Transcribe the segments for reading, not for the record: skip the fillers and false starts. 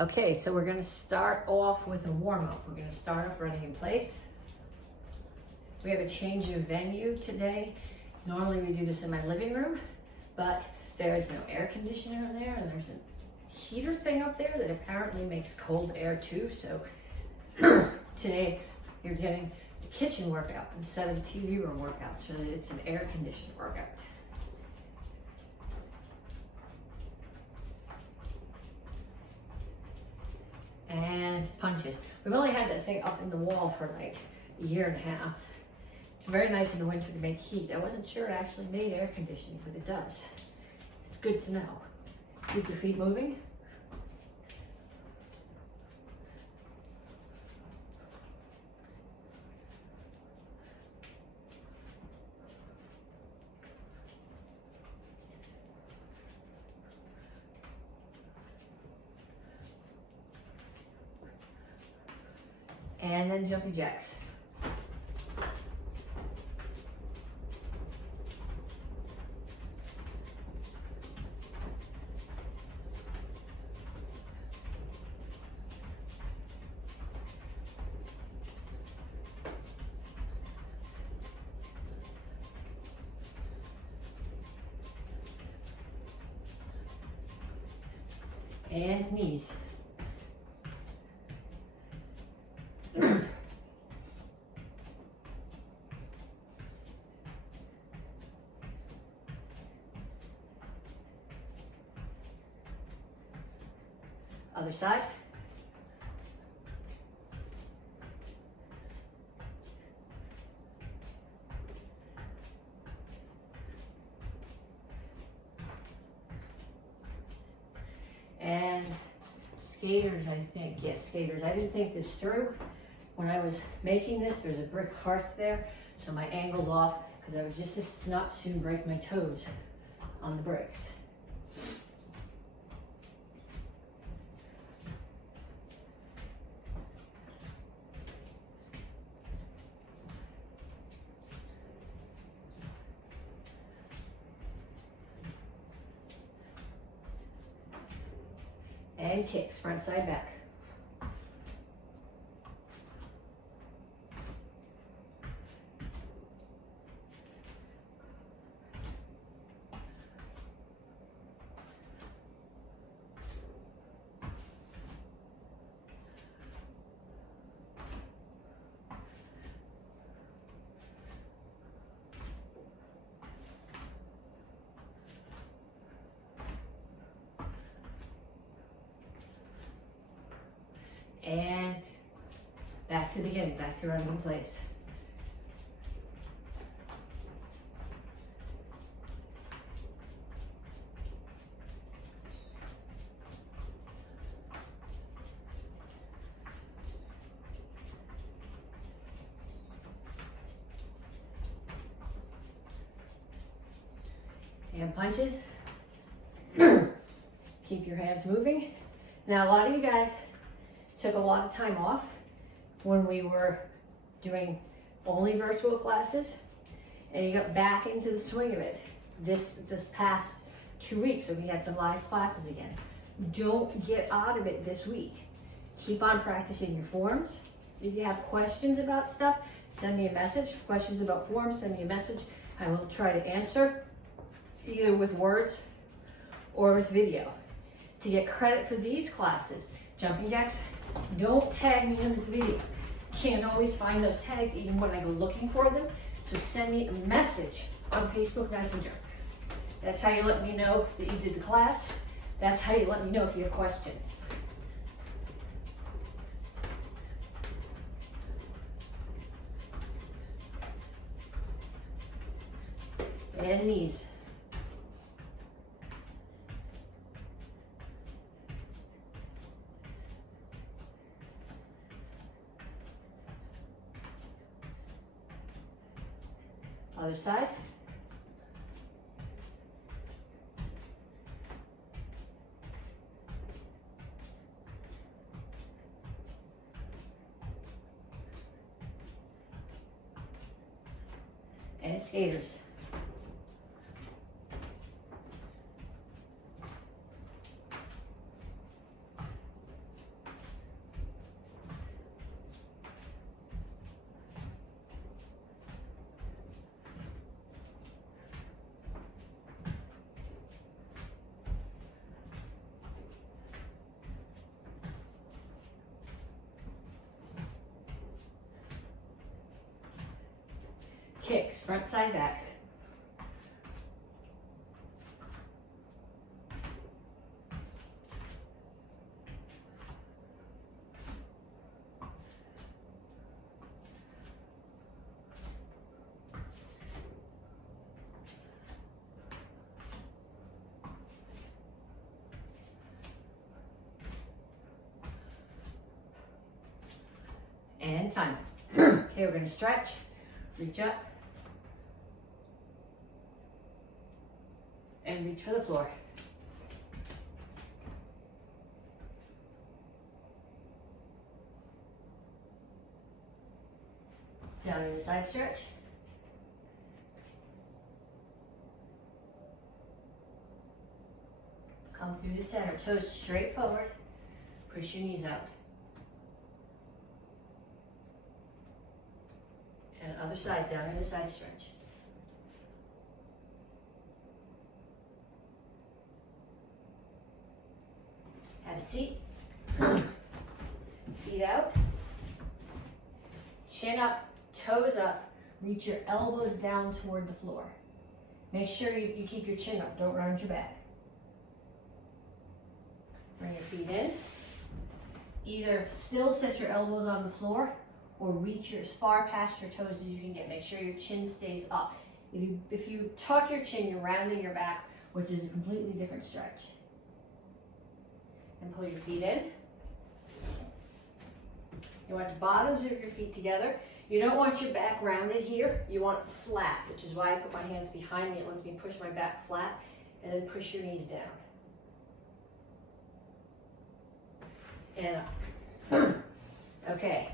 Okay, so we're gonna start off with a warm-up. We're gonna start off running in place. We have a change of venue today. Normally we do this in my living room, but there's no air conditioner in there, and there's a heater thing up there that apparently makes cold air too. So today you're getting a kitchen workout instead of a TV room workout, so that it's an air conditioned workout. And punches. We've only had that thing up in the wall for like a year and a half. It's very nice in the winter to make heat. I wasn't sure it actually made air conditioning, but it does. It's good to know. Keep your feet moving. And then jumping jacks. And knees. Other side. And skaters, I think. Yes, skaters. I didn't think this through. When I was making this, there's a brick hearth there, so my angle's off because I would just as not soon break my toes on the bricks. And kicks, front, side, back. And back to the beginning, back to running in place. And punches. Keep your hands moving. Now, a lot of you guys took a lot of time off when we were doing only virtual classes, and you got back into the swing of it this past 2 weeks. So we had some live classes again. Don't get out of it this week. Keep on practicing your forms. If you have questions about stuff, send me a message. Questions about forms, send me a message. I will try to answer either with words or with video. To get credit for these classes, jumping jacks, don't tag me under the video. Can't always find those tags even when I go looking for them. So send me a message on Facebook Messenger. That's how you let me know that you did the class. That's how you let me know if you have questions. And knees. Other side. And skaters. Kicks, front, side, back. And time. Okay, we're gonna stretch, reach up, and reach for the floor. Down in the side stretch. Come through the center, toes straight forward, push your knees out. And other side, down in the side stretch. Have a seat. Feet out. Chin up, toes up. Reach your elbows down toward the floor. Make sure you keep your chin up. Don't round your back. Bring your feet in. Either still set your elbows on the floor or reach as far past your toes as you can get. Make sure your chin stays up. If you tuck your chin, you're rounding your back, which is a completely different stretch. And pull your feet in. You want the bottoms of your feet together. You don't want your back rounded here. You want it flat, which is why I put my hands behind me. It lets me push my back flat, and then push your knees down. And up. Okay.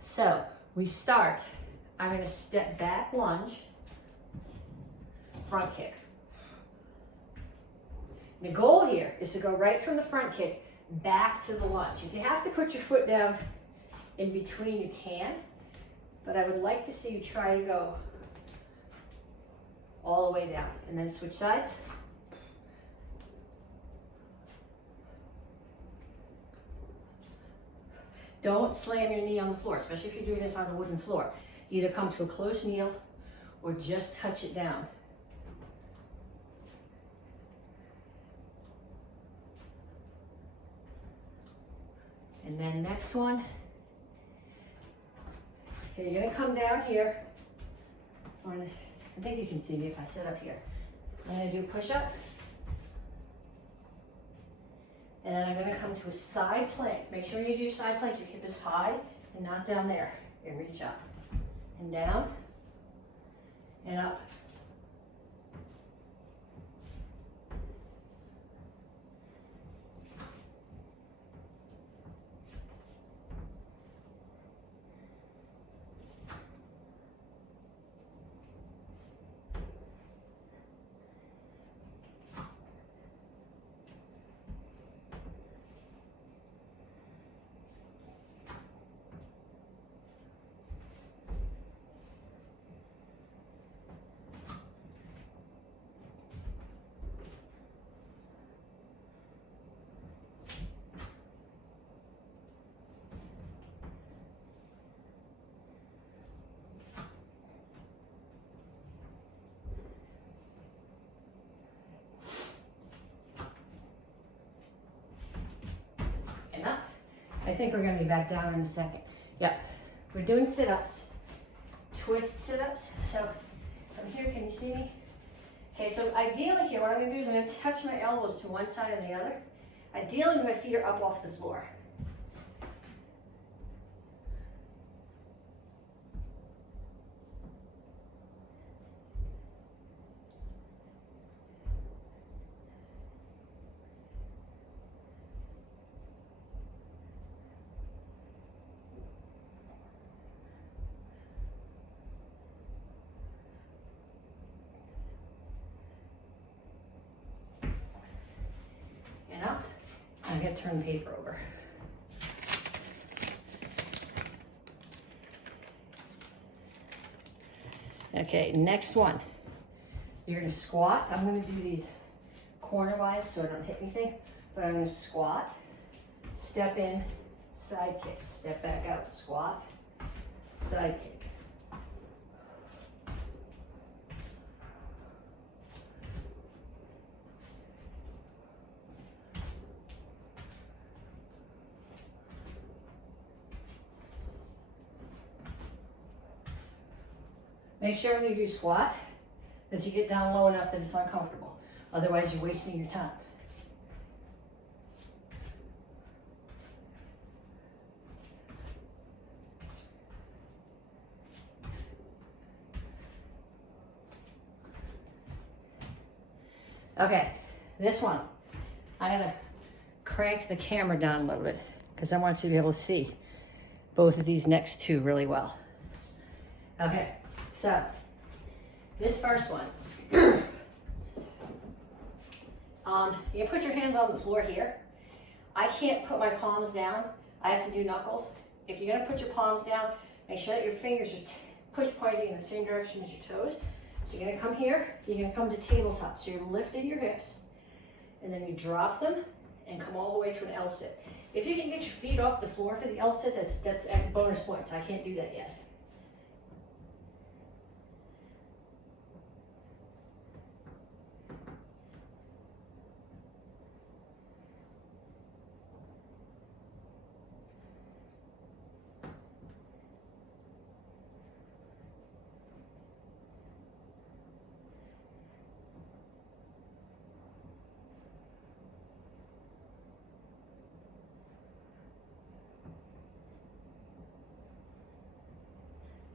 So we start. I'm going to step back, lunge, front kick. The goal here is to go right from the front kick back to the lunge. If you have to put your foot down in between, you can, but I would like to see you try to go all the way down and then switch sides. Don't slam your knee on the floor, especially if you're doing this on the wooden floor. Either come to a close kneel or just touch it down. And then next one. Okay, you're gonna come down here. I think you can see me if I sit up here. I'm gonna do a push-up. And then I'm going to come to a side plank. Make sure you do side plank, your hip is high and not down there. And reach up and down and up. And up. I think we're going to be back down in a second. Yep. We're doing sit-ups. Twist sit-ups. So from here, can you see me? Okay, so ideally here, what I'm going to do is I'm going to touch my elbows to one side and the other. Ideally, my feet are up off the floor. Up. I'm going to turn the paper over. Okay, next one. You're going to squat. I'm going to do these corner-wise so I don't hit anything, but I'm going to squat, step in, side kick, step back out, squat, side kick. Make sure when you do squat that you get down low enough that it's uncomfortable. Otherwise, you're wasting your time. Okay, this one, I'm gonna crank the camera down a little bit because I want you to be able to see both of these next two really well. Okay, so this first one, you put your hands on the floor here. I can't put my palms down. I have to do knuckles. If you're gonna put your palms down, make sure that your fingers are pointing in the same direction as your toes. So you're gonna come here, you're gonna come to tabletop. So you're lifting your hips, and then you drop them and come all the way to an L sit. If you can get your feet off the floor for the L sit, that's bonus points. I can't do that yet.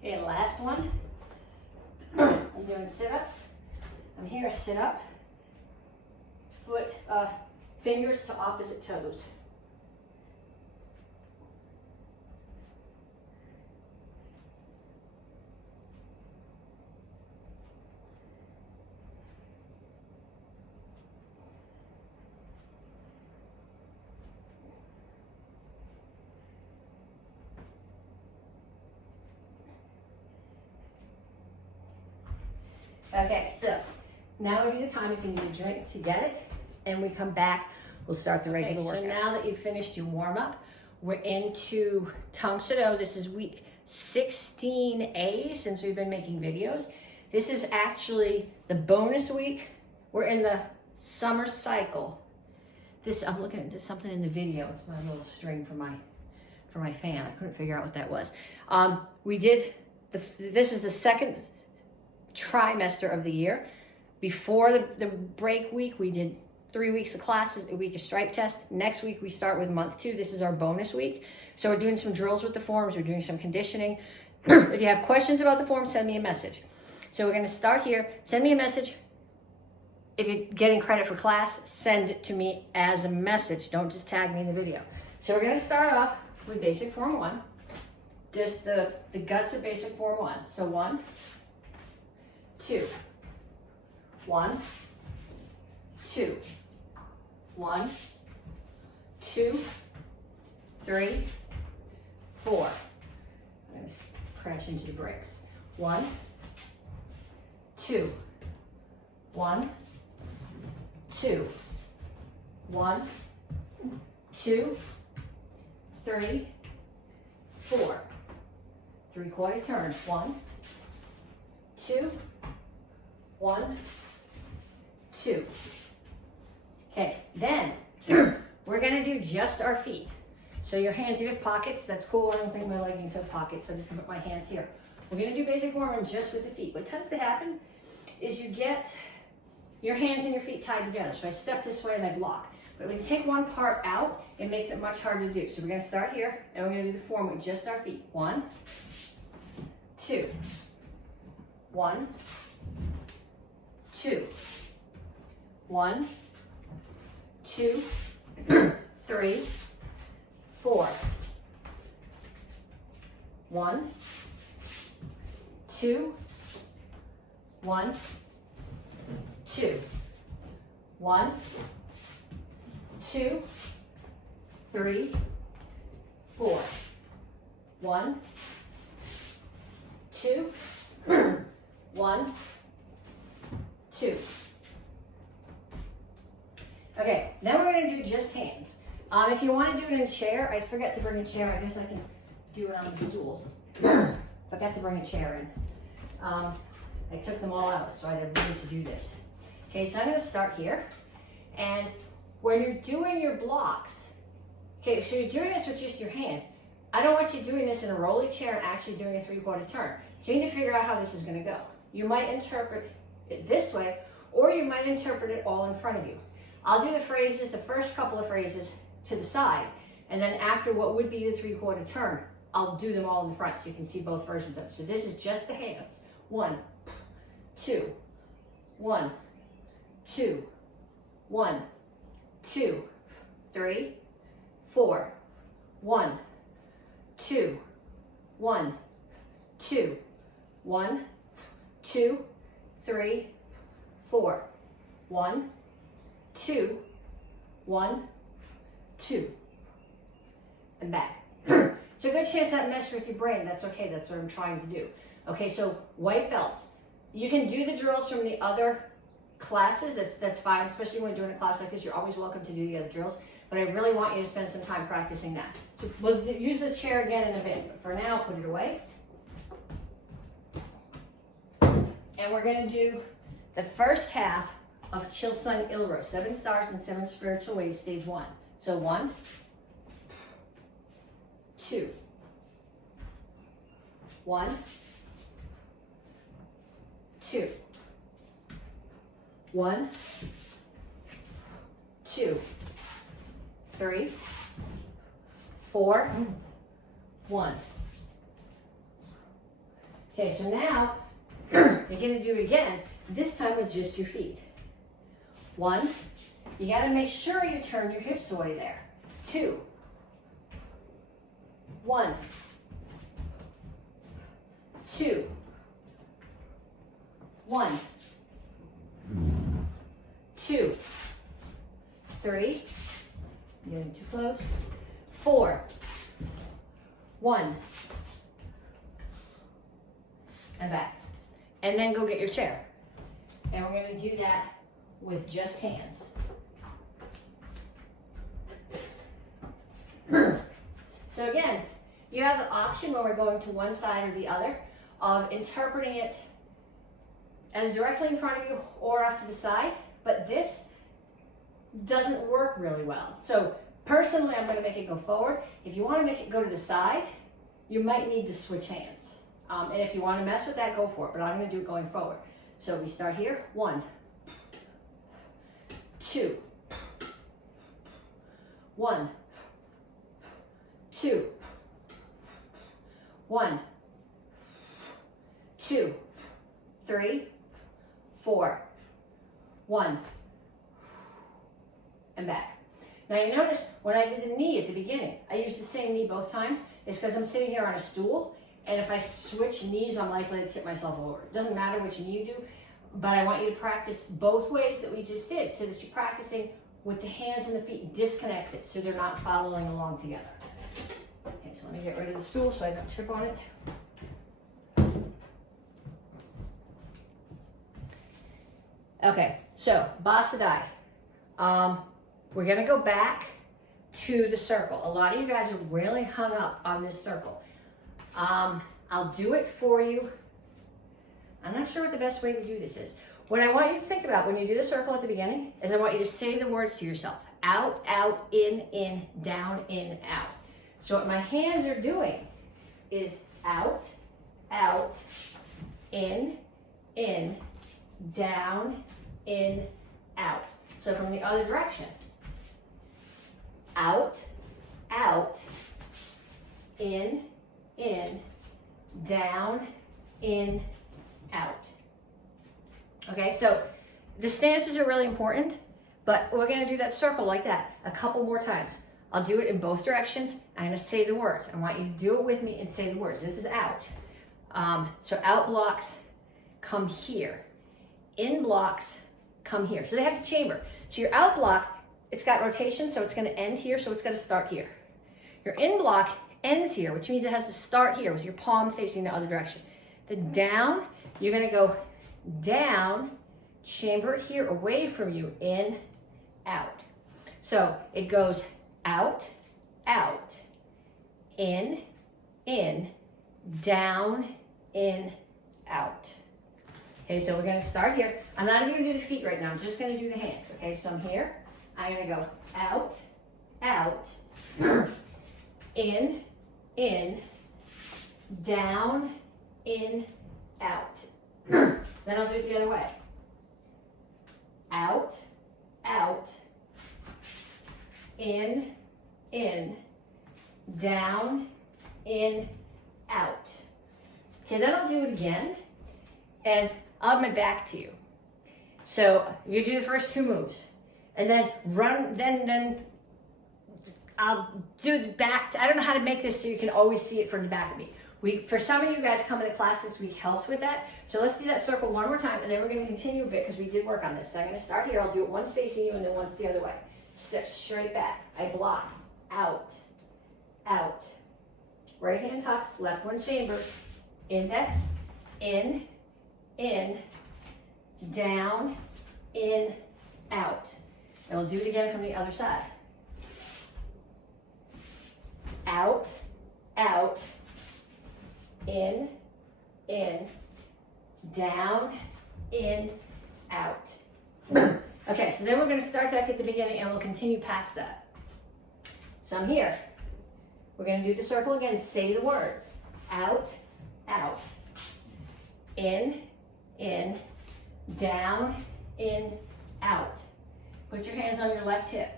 Okay, last one. I'm doing sit-ups. I'm here, sit up. Fingers to opposite toes. Okay, so now would be the time if you need a drink to get it, and we come back, we'll start the regular workout. So now that you've finished your warm-up, we're into Tang Soo Do. This is week 16A since we've been making videos. This is actually the bonus week. We're in the summer cycle. I'm looking at something in the video. It's my little string for my fan. I couldn't figure out what that was. This is the second trimester of the year. Before the break week, we did 3 weeks of classes, a week of stripe test. Next week, we start with month 2. This is our bonus week. So we're doing some drills with the forms. We're doing some conditioning. If you have questions about the form, send me a message. So we're going to start here. Send me a message. If you're getting credit for class, send it to me as a message. Don't just tag me in the video. So we're going to start off with basic form 1. Just the guts of basic form 1. So 1, 2, 1, 2, 1, 2, 3, 4. I'm going to crash into the brakes. 1, 2, 1, 2, 1, 2, 3, 4. 3/4 turn. 1, 2, 1, 2. Okay, then we're gonna do just our feet. So your hands, you have pockets, that's cool. I don't think my leggings have pockets, so I'm just gonna put my hands here. We're gonna do basic form 1 just with the feet. What tends to happen is you get your hands and your feet tied together. So I step this way and I block. But when you take one part out, it makes it much harder to do. So we're gonna start here and we're gonna do the form with just our feet. 1, 2, 1, 2, 1, 2, 3, 4. 1, 2, 1, 2, 1, 2, 3, 4. 1, 2, 1, 2. Okay, then we're going to do just hands. If you want to do it in a chair, I forget to bring a chair. I guess I can do it on the stool. Forgot to bring a chair in. I took them all out, so I had room to do this. Okay, so I'm going to start here. And when you're doing your blocks, okay, so you're doing this with just your hands. I don't want you doing this in a rolly chair and actually doing a 3/4 turn. So you need to figure out how this is going to go. You might interpret it this way, or you might interpret it all in front of you. I'll do the phrases, the first couple of phrases to the side, and then after what would be the 3/4 turn, I'll do them all in the front so you can see both versions of it. So this is just the hands. 1, 2, 1, 2, 1, 2, 3, 4, 1, 2, 1, 2, 1, 2, 3, 4, 1, 2, 1, 2, and back. It's a good chance that messed with your brain. That's okay. That's what I'm trying to do. Okay, so white belts. You can do the drills from the other classes. That's fine, especially when you're doing a class like this. You're always welcome to do the other drills. But I really want you to spend some time practicing that. So we'll use the chair again in a bit. But for now, put it away. And we're going to do the first half of Chil Sun Il Ro, 7 stars and 7 spiritual ways, stage 1. So 1, 2, 1, 2, 1, 2, 3, 4, 1. Okay, so now you're going to do it again, this time with just your feet. 1, you got to make sure you turn your hips away there. 2, 1, 2, 1, 2, 3, getting too close, 4, 1, and back. And then go get your chair. And we're going to do that with just hands. So again, you have the option when we're going to one side or the other of interpreting it as directly in front of you or off to the side, but this doesn't work really well. So personally, I'm going to make it go forward. If you want to make it go to the side, you might need to switch hands. And if you want to mess with that, go for it, but I'm going to do it going forward. So we start here, 1, 2, 1, 2, 1, 2, 3, 4, 1, and back. Now you notice when I did the knee at the beginning, I used the same knee both times. It's because I'm sitting here on a stool, and if I switch knees, I'm likely to tip myself over. It doesn't matter which knee you do, but I want you to practice both ways that we just did so that you're practicing with the hands and the feet disconnected so they're not following along together. Okay, so let me get rid of the stool so I don't trip on it. Okay, so Basadai. We're gonna go back to the circle. A lot of you guys are really hung up on this circle. I'll do it for you. I'm not sure what the best way to do this is. What I want you to think about when you do the circle at the beginning is I want you to say the words to yourself. Out, out, in, down, in, out. So what my hands are doing is out, out, in, down, in, out. So from the other direction. Out, out, in, down, in, out. Okay, so the stances are really important, but we're going to do that circle like that a couple more times. I'll do it in both directions. I'm going to say the words. I want you to do it with me and say the words. This is out. So out blocks come here. In blocks come here. So they have to chamber. So your out block, it's got rotation, so it's going to end here, so it's going to start here. Your in block ends here, which means it has to start here with your palm facing the other direction. The down, you're going to go down, chamber it here away from you, in, out. So it goes out, out, in, down, in, out. Okay, so we're going to start here. I'm not even going to do the feet right now. I'm just going to do the hands. Okay, so I'm here. I'm going to go out, out, in, down, in, out. Then I'll do it the other way. Out, out, in, down, in, out. Okay, then I'll do it again, and I'll have my back to you. So you do the first two moves, and then run, then I'll do the back. I don't know how to make this so you can always see it from the back of me. For some of you guys coming to class this week helped with that. So let's do that circle one more time, and then we're going to continue a bit because we did work on this. So I'm going to start here. I'll do it once facing you and then once the other way. Step straight back. I block. Out. Out. Right hand tucks. Left one chambers. Index. In. Down. In. Out. And we'll do it again from the other side. Out. Out. In, down, in, out. Okay, so then we're going to start back at the beginning and we'll continue past that. So I'm here. We're going to do the circle again. Say the words. Out, out. In, down, in, out. Put your hands on your left hip.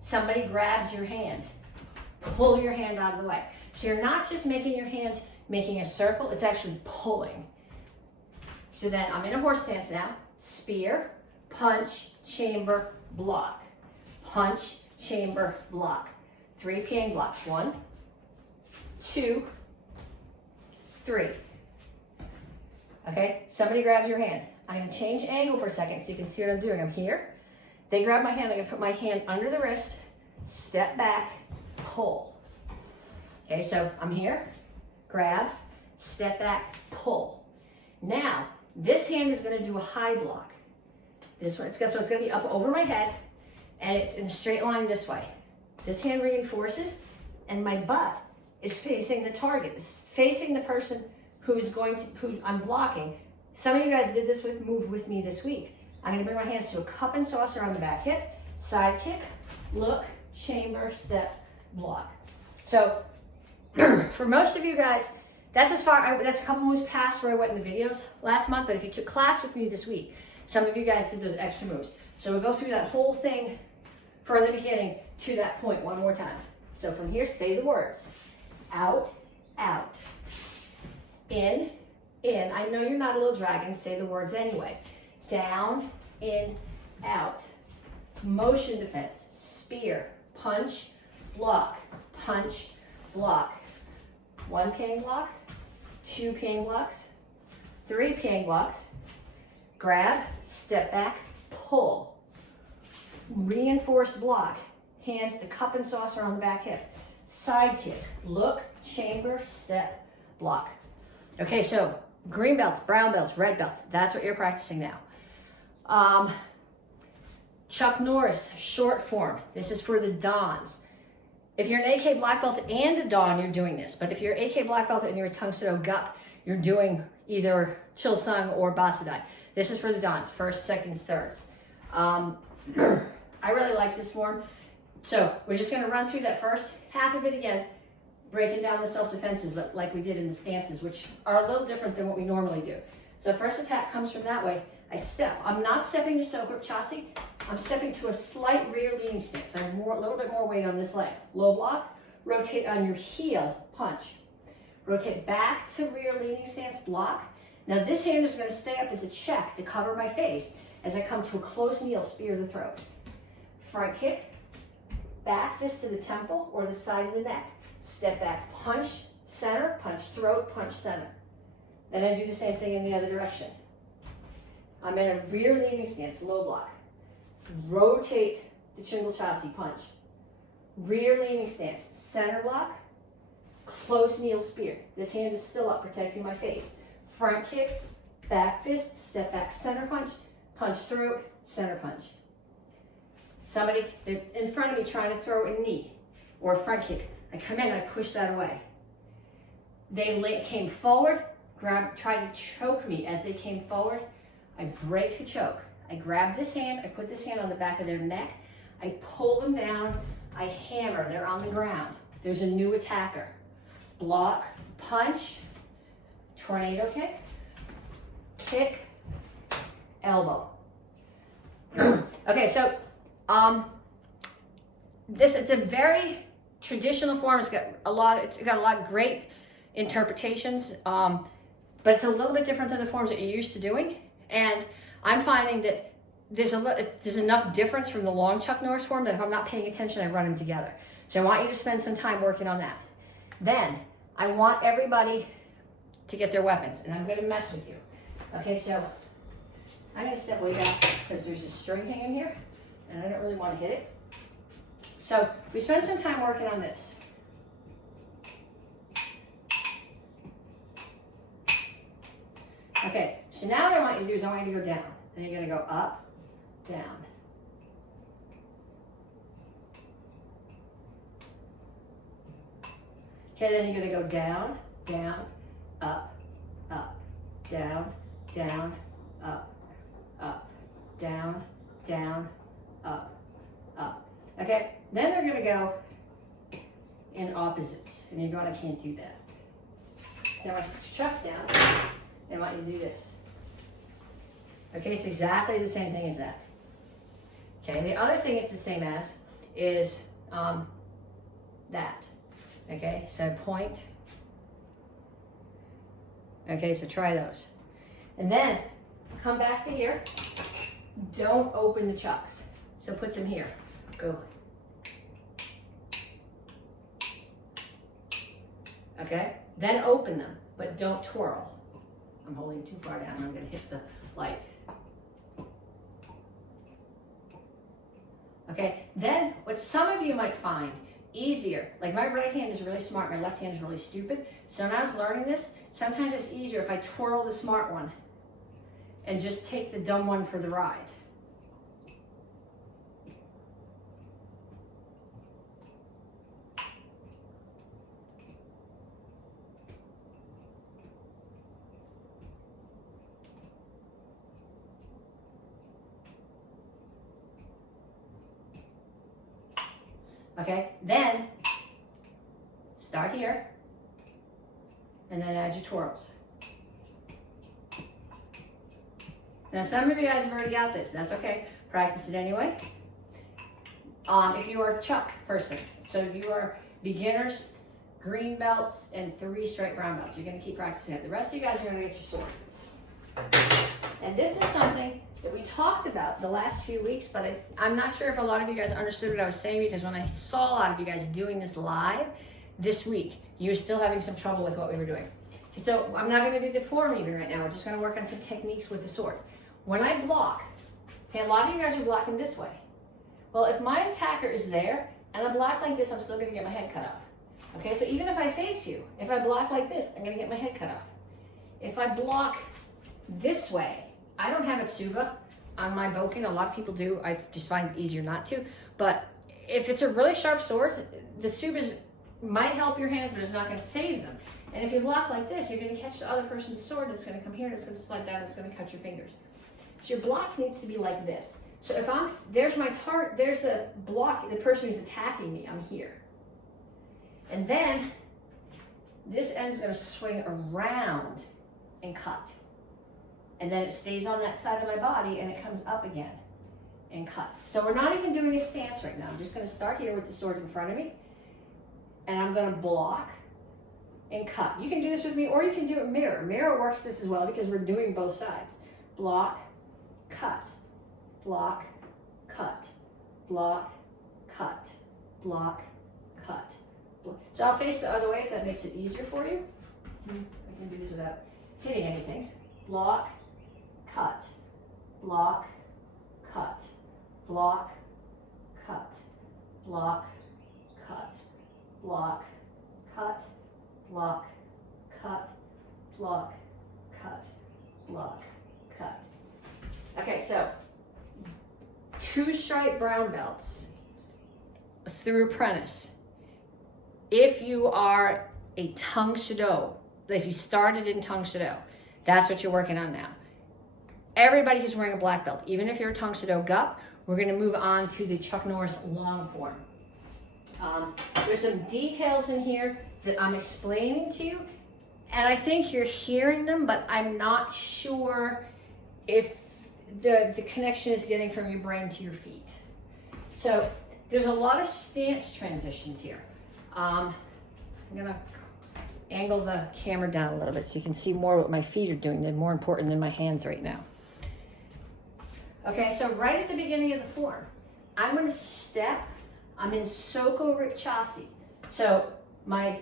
Somebody grabs your hand. Pull your hand out of the way. So you're not just making your hands making a circle, it's actually pulling. So then I'm in a horse stance now. Spear, punch, chamber, block. Punch, chamber, block. 3 piang blocks. 1, 2, 3. Okay, somebody grabs your hand. I'm going to change angle for a second so you can see what I'm doing. I'm here. They grab my hand. I'm going to put my hand under the wrist, step back, pull. Okay, so I'm here. Grab, step back, pull. Now, this hand is going to do a high block. This one, so it's going to be up over my head, and it's in a straight line this way. This hand reinforces, and my butt is facing the target. It's facing the person who I'm blocking. Some of you guys did this move with me this week. I'm going to bring my hands to a cup and saucer on the back hip, side kick, look, chamber, step, block. So, for most of you guys, that's a couple moves past where I went in the videos last month, but if you took class with me this week, some of you guys did those extra moves. So we'll go through that whole thing from the beginning to that point one more time. So from here, say the words. Out, out. In. I know you're not a little dragon, say the words anyway. Down, in, out. Motion defense, spear, punch, block, block. 1 piang block, 2 piang blocks, 3 piang blocks. Grab, step back, pull. Reinforced block, hands to cup and saucer on the back hip. Side kick, look, chamber, step, block. Okay, so green belts, brown belts, red belts, that's what you're practicing now. Chuck Norris, short form. This is for the Dons. If you're an AK black belt and a Don, you're doing this. But if you're AK black belt and you're a Tang Soo Do Gup, you're doing either Chil Sung or Basadai. This is for the Dons, first, seconds, thirds. I really like this form. So we're just going to run through that first half of it again, breaking down the self-defenses like we did in the stances, which are a little different than what we normally do. So first attack comes from that way. I step. I'm not stepping to soak grip chassis. I'm stepping to a slight rear leaning stance. I have a little bit more weight on this leg. Low block, rotate on your heel, punch. Rotate back to rear leaning stance, block. Now this hand is going to stay up as a check to cover my face as I come to a close kneel, spear to the throat. Front kick, back fist to the temple or the side of the neck. Step back, punch, center, punch throat, punch center. Then I do the same thing in the other direction. I'm in a rear leaning stance, low block. Rotate the chingle chassis, punch. Rear leaning stance, center block, close kneel spear. This hand is still up, protecting my face. Front kick, back fist, step back, center punch, punch throat, center punch. Somebody in front of me trying to throw a knee or a front kick. I come in and I push that away. They came forward, tried to choke me as they came forward. I break the choke. I grab this hand, I put this hand on the back of their neck, I pull them down, I hammer, they're on the ground. There's a new attacker. Block, punch, tornado kick, kick, elbow. Okay, so it's a very traditional form. It's got a lot of great interpretations, but it's a little bit different than the forms that you're used to doing. And I'm finding that there's enough difference from the long Chuck Norris form that if I'm not paying attention, I run them together. So I want you to spend some time working on that. Then I want everybody to get their weapons, and I'm going to mess with you. Okay, so I'm going to step way back because there's a string hanging here, and I don't really want to hit it. So we spend some time working on this. Okay, so now what I want you to do is I want you to go down. Then you're going to go up, down. Okay, then you're going to go down, down, up, up, down, down, up, up, down, down, up, up. Okay, then they're going to go in opposites, and you're going, I can't do that. Then once you put your chucks down, then I want you to do this. Okay, it's exactly the same thing as that. Okay, the other thing it's the same as is that. Okay, so point. Okay, so try those. And then come back to here. Don't open the chucks. So put them here. Go. Okay, then open them, but don't twirl. I'm holding too far down. I'm going to hit the light. Okay, then what some of you might find easier, like my right hand is really smart, my left hand is really stupid. So when I was learning this, sometimes it's easier if I twirl the smart one and just take the dumb one for the ride. Okay, then start here and then add your twirls. Now some of you guys have already got this, that's okay, practice it anyway. If you are a Chuck person, so you are beginners, green belts, and 3 straight brown belts, you're going to keep practicing it. The rest of you guys are going to get your sword. And this is something that we talked about the last few weeks, but I'm not sure if a lot of you guys understood what I was saying, because when I saw a lot of you guys doing this live this week, you were still having some trouble with what we were doing. So I'm not going to do the form even right now. We're just going to work on some techniques with the sword. When I block, okay, a lot of you guys are blocking this way. Well, if my attacker is there and I block like this, I'm still going to get my head cut off. Okay, so even if I face you, if I block like this, I'm going to get my head cut off. If I block this way, I don't have a tsuba on my bokken. A lot of people do. I just find it easier not to. But if it's a really sharp sword, the tsubas might help your hands, but it's not going to save them. And if you block like this, you're going to catch the other person's sword, and it's going to come here, and it's going to slide down, and it's going to cut your fingers. So your block needs to be like this. So if there's my target, there's the block, the person who's attacking me, I'm here. And then this end's going to swing around and cut. And then it stays on that side of my body and it comes up again and cuts. So we're not even doing a stance right now. I'm just going to start here with the sword in front of me. And I'm going to block and cut. You can do this with me, or you can do it mirror. Mirror works just as well because we're doing both sides. Block, cut, block, cut, block, cut, block, cut. So I'll face the other way if that makes it easier for you. I can do this without hitting anything. Block, cut, block, cut, block, cut, block, cut, block, cut, block, cut, block, cut, block, cut. Okay, so 2 stripe brown belts through apprentice. If you are a Tang Soo Do, if you started in Tang Soo Do, that's what you're working on now. Everybody who's wearing a black belt, even if you're a Tang Soo Do Gup, we're going to move on to the Chuck Norris long form. There's some details in here that I'm explaining to you And I think you're hearing them, but I'm not sure if the connection is getting from your brain to your feet. So there's a lot of stance transitions here. I'm gonna angle the camera down a little bit so you can see more what my feet are doing. They're more important than my hands right now. Okay, so right at the beginning of the form, I'm gonna step, I'm in Soko Rikchasi. So my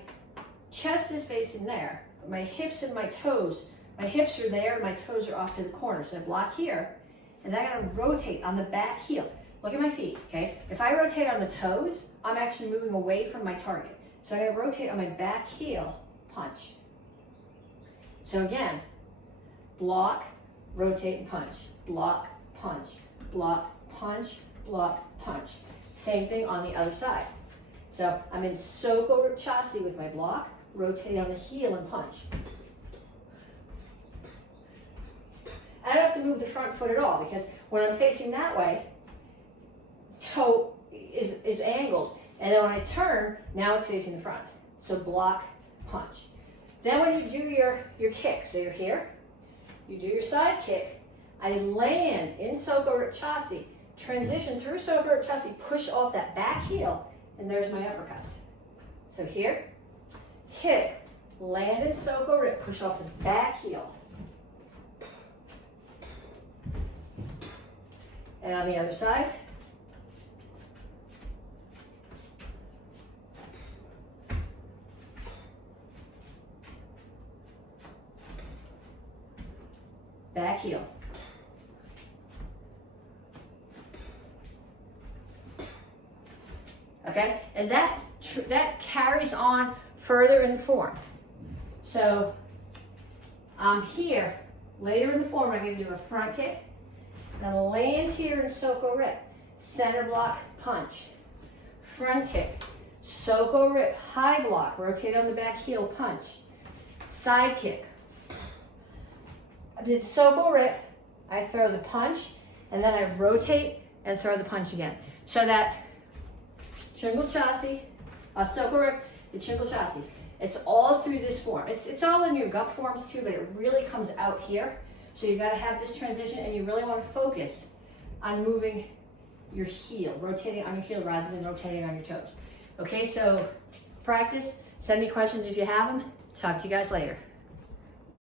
chest is facing there, my hips and my toes, my hips are there, my toes are off to the corner. So I block here, and then I'm gonna rotate on the back heel. Look at my feet, okay? If I rotate on the toes, I'm actually moving away from my target. So I'm gonna rotate on my back heel, punch. So again, block, rotate, and punch. Block, punch, block, punch, block, punch. Same thing on the other side. So I'm in Soko Rikchasi with my block, rotate on the heel and punch. I don't have to move the front foot at all because when I'm facing that way, toe is angled. And then when I turn, now it's facing the front. So block, punch. Then when you do your kick, so you're here, you do your side kick, I land in Soko Rikchasi, transition through Soko Rikchasi, push off that back heel, and there's my uppercut. So here, kick, land in Soko Rik, push off the back heel. And on the other side, back heel. Okay, and that carries on further in the form. So I'm here, later in the form, I'm going to do a front kick, then land here in Soko Rik, center block, punch, front kick, Soko Rik, high block, rotate on the back heel, punch, side kick. I did Soko Rik, I throw the punch, and then I rotate and throw the punch again. So that Chingal Chassi, Soko Rik, the Chingal Chassi. It's all through this form. It's all in your gut forms too, but it really comes out here. So you gotta have this transition and you really wanna focus on moving your heel, rotating on your heel rather than rotating on your toes. Okay, so practice, send me questions if you have them. Talk to you guys later.